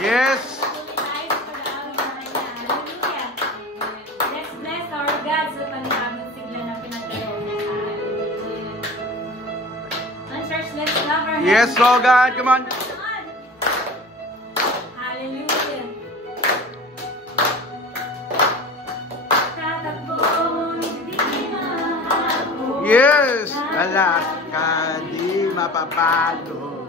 Yes. Let's bless our God sa panibagong sigla na pinagtayo niya. On church, let's love our God. Yes, oh God, come on. Hallelujah. Yes, alas ka di mapapagod.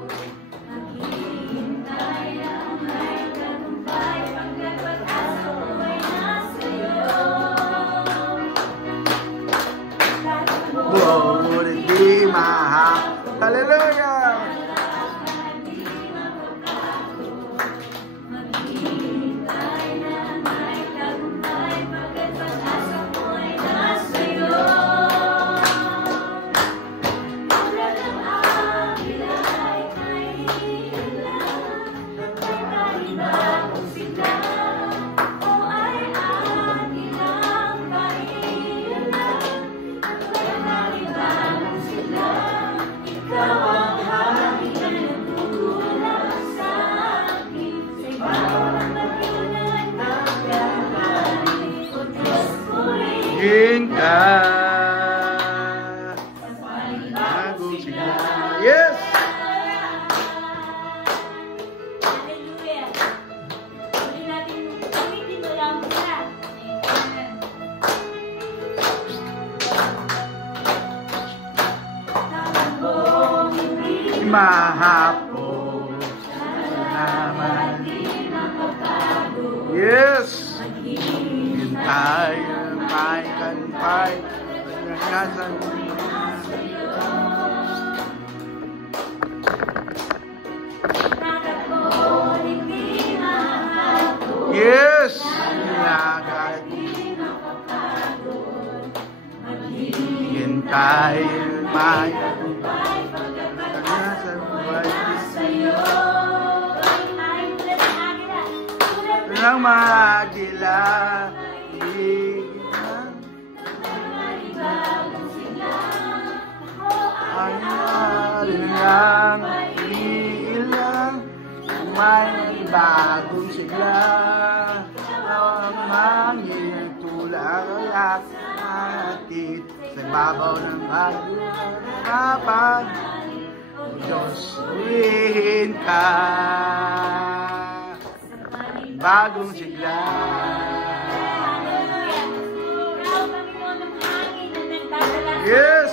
Wow, di mahal. Hallelujah. Ka bagong sigla. Yes. Hallelujah. Uli natin, ulitin mo lang sila. Mahapon naman. Yes. Hintay, may kanpay, pagkakasan. Yes. Hintay, may kanpay, pagkakasan. Nang magila. Ilang, ilang, may bagong sigla. Ang mangin tulak atit sa babaw ng harapan. Diyos, ulihin ka. Bagong sigla. Yes.